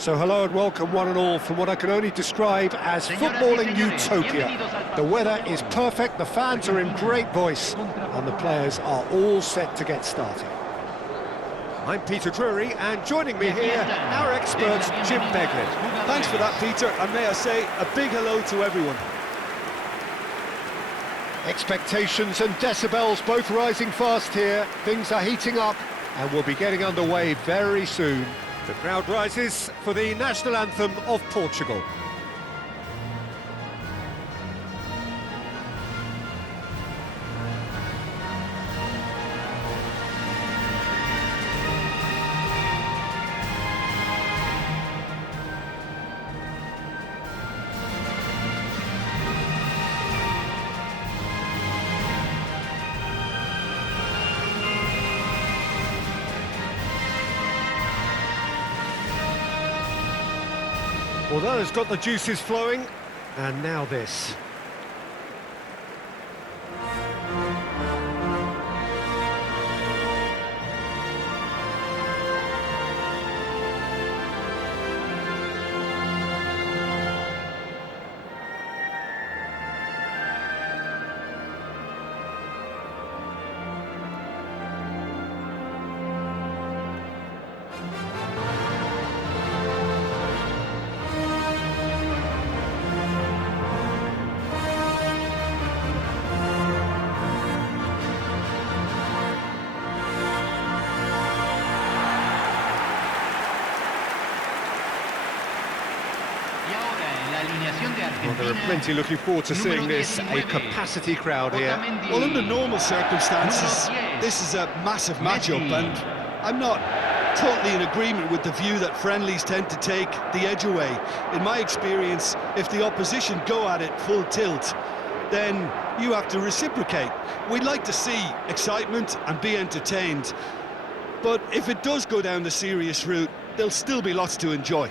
So hello and welcome one and all from what I can only describe as footballing utopia. The weather is perfect, the fans are in great voice, and the players are all set to get started. I'm Peter Drury, and joining me here, our expert, Jim Begley. Thanks for that, Peter, and may I say a big hello to everyone. Expectations and decibels both rising fast here. Things are heating up, and we'll be getting underway very soon. The crowd rises for the national anthem of Portugal. Well, that has got the juices flowing, and now this. Well, there are plenty looking forward to seeing this, a capacity crowd here. Well, under normal circumstances, this is a massive matchup, and I'm not totally in agreement with the view that friendlies tend to take the edge away. In my experience, if the opposition go at it full tilt, then you have to reciprocate. We'd like to see excitement and be entertained, but if it does go down the serious route, there'll still be lots to enjoy.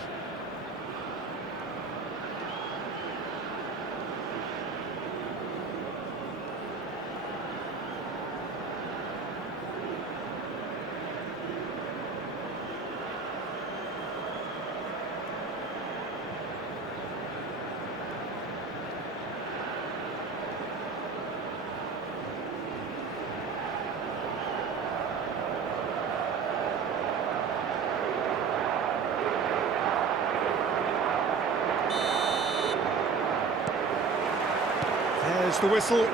There's the whistle.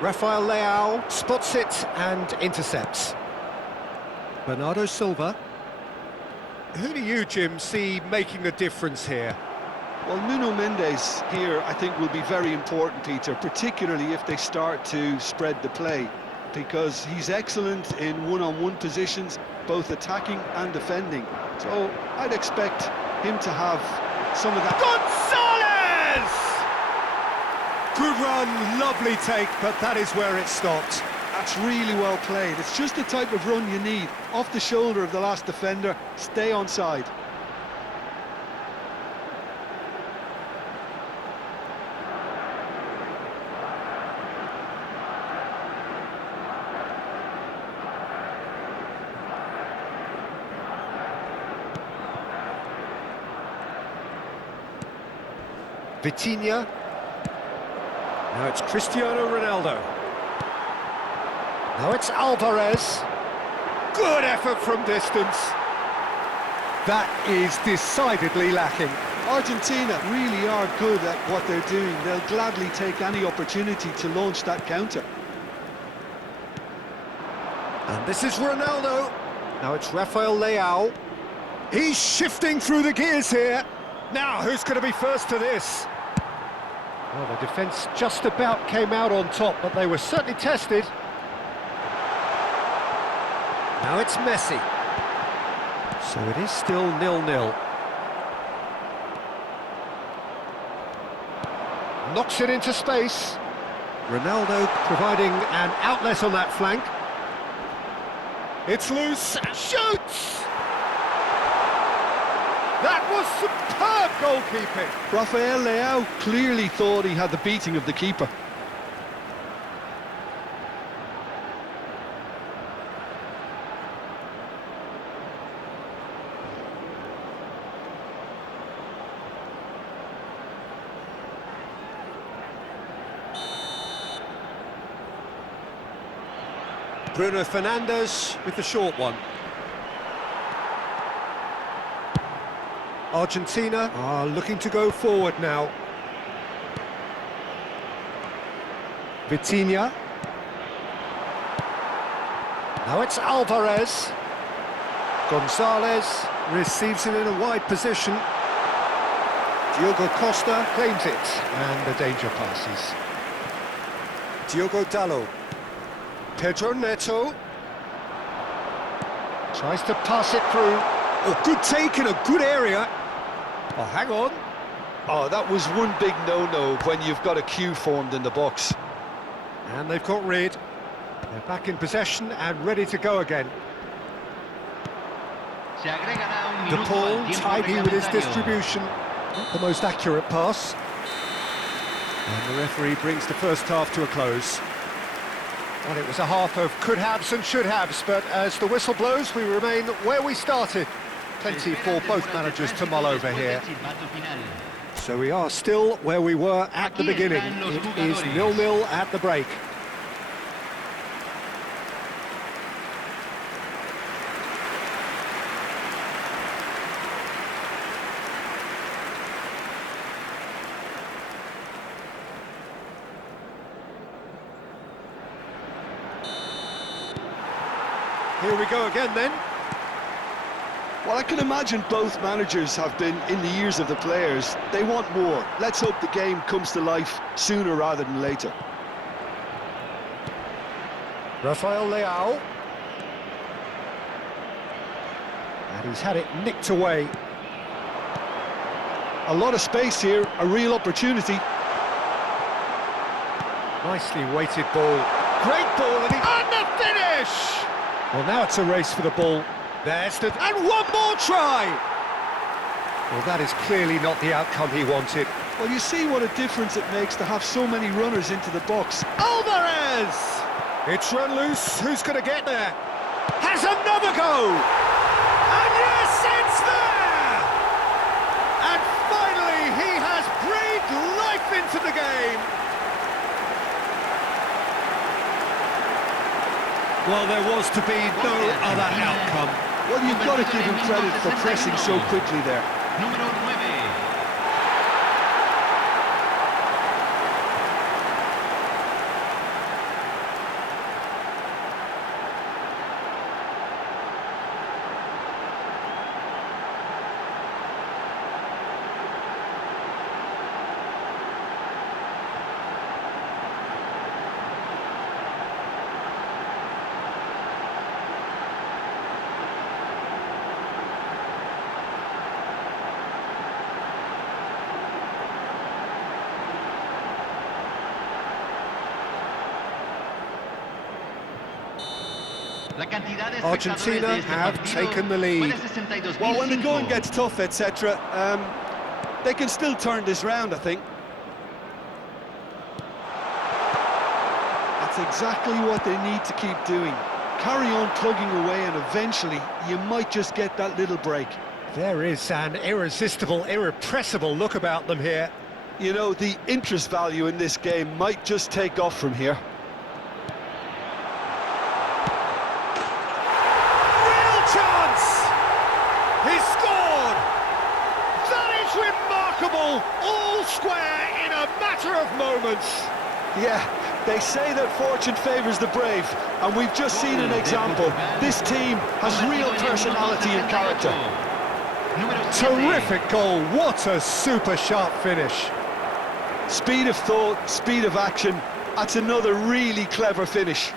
Rafael Leao spots it and intercepts. Bernardo Silva. Who do you, Jim, see making a difference here? Well, Nuno Mendes here, I think, will be very important, Peter, particularly if they start to spread the play, because he's excellent in one-on-one positions, both attacking and defending. So I'd expect him to have some of that. Good run, lovely take, but that is where it stopped. That's really well played. It's just the type of run you need. Off the shoulder of the last defender, stay onside. Vitinha. Now it's Cristiano Ronaldo. Now it's Alvarez. Good effort from distance. That is decidedly lacking. Argentina really are good at what they're doing. They'll gladly take any opportunity to launch that counter. And this is Ronaldo. Now it's Rafael Leao. He's shifting through the gears here. Now, who's going to be first to this? Well, the defence just about came out on top, but they were certainly tested. Now it's Messi. So it is still 0-0. Knocks it into space. Ronaldo providing an outlet on that flank. It's loose, shoots! That was superb goalkeeping. Rafael Leao clearly thought he had the beating of the keeper. Bruno Fernandes with the short one. Argentina are looking to go forward now. Vitinha. Now it's Alvarez. Gonzalez receives it in a wide position. Diogo Costa claims it, and the danger passes. Diogo Dalot. Pedro Neto. Tries to pass it through. Oh, good take in a good area. Oh, hang on. Oh, that was one big no-no when you've got a queue formed in the box. And they've got rid. They're back in possession and ready to go again. De Paul tidy with his distribution. Not the most accurate pass. And the referee brings the first half to a close. Well, it was a half of could-haves and should-haves, but as the whistle blows, we remain where we started. Plenty for both managers to mull over here. So we are still where we were at the beginning. It is 0-0 at the break. Here we go again then. Well, I can imagine both managers have been in the ears of the players. They want more. Let's hope the game comes to life sooner rather than later. Rafael Leao. And he's had it nicked away. A lot of space here, a real opportunity. Nicely weighted ball. Great ball and the finish! Well, now it's a race for the ball. There's the... and one more try! Well, that is clearly not the outcome he wanted. Well, you see what a difference it makes to have so many runners into the box. Alvarez! It's run loose. Who's going to get there? Has another go! And yes, it's there! And finally, he has breathed life into the game. Well, there was to be no other outcome. Well, you've got to give him credit for pressing so quickly there. Argentina have taken the lead. Well, when the going gets tough, etc., they can still turn this round, I think. That's exactly what they need to keep doing. Carry on plugging away and eventually you might just get that little break. There is an irresistible, irrepressible look about them here. You know, the interest value in this game might just take off from here. All square in a matter of moments. Yeah, they say that fortune favours the brave, and we've just seen an example. This team has real personality and character. Terrific goal, what a super sharp finish. Speed of thought, speed of action, that's another really clever finish.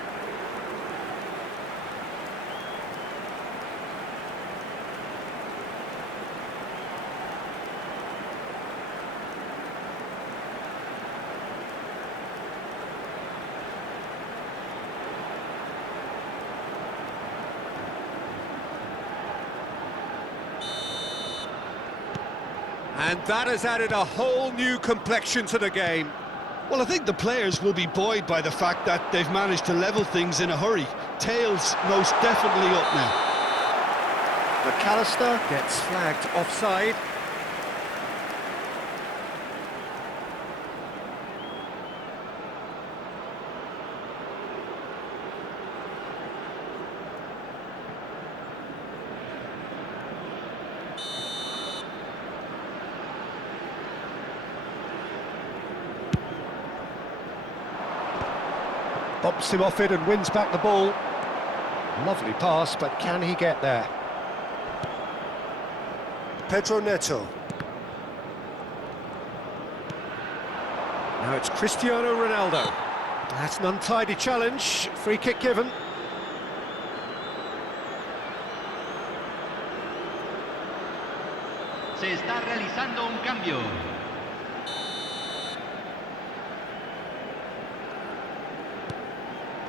And that has added a whole new complexion to the game. Well, I think the players will be buoyed by the fact that they've managed to level things in a hurry. Tails most definitely up now. McAllister gets flagged offside. Bumps him off it and wins back the ball. Lovely pass, but can he get there? Pedro Neto. Now it's Cristiano Ronaldo. That's an untidy challenge. Free kick given. Se está realizando un cambio.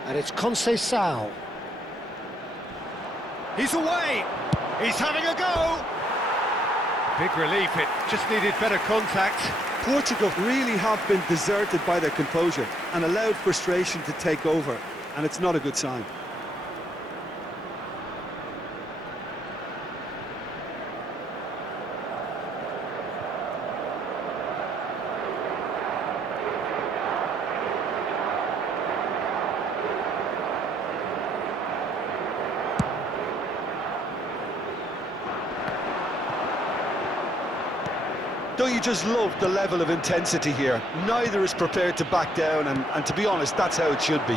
And it's Conceição. He's away. He's having a go. Big relief, it just needed better contact. Portugal really have been deserted by their composure and allowed frustration to take over, and it's not a good sign. Don't you just love the level of intensity here? Neither is prepared to back down, and to be honest, that's how it should be.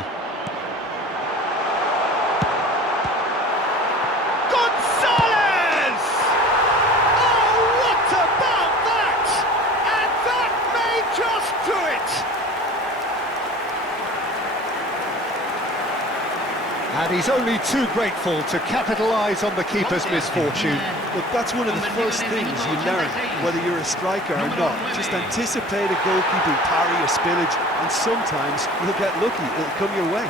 Gonzalez! Oh, what about that? And that may just do it! And he's only too grateful to capitalise on the keeper's misfortune. Look, that's one of the first things you learn, whether you're a striker or not. Just anticipate a goalkeeping parry or spillage, and sometimes you'll get lucky, it'll come your way.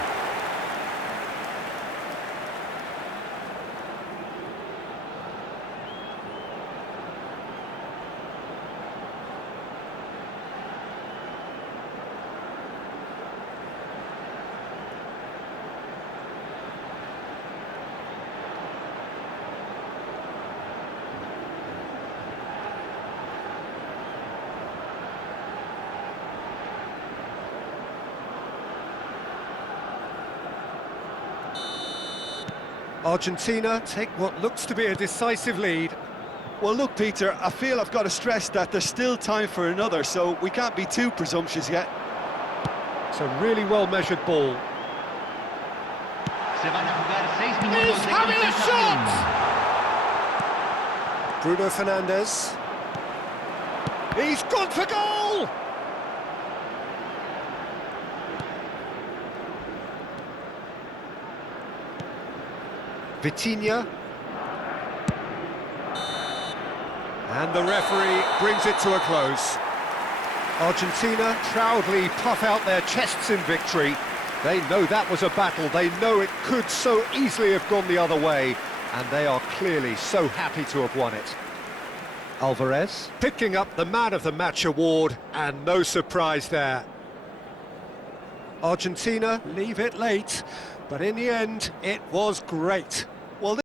Argentina take what looks to be a decisive lead. Well, look, Peter, I feel I've got to stress that there's still time for another, so we can't be too presumptuous yet. It's a really well-measured ball. Se van a jugar 6 minutos He's de having a compensación. shot! Bruno Fernandes. He's gone for goal! Vitinha. And the referee brings it to a close. Argentina proudly puff out their chests in victory. They know that was a battle. They know it could so easily have gone the other way. And they are clearly so happy to have won it. Alvarez picking up the Man of the Match award, and no surprise there. Argentina leave it late, but in the end, it was great.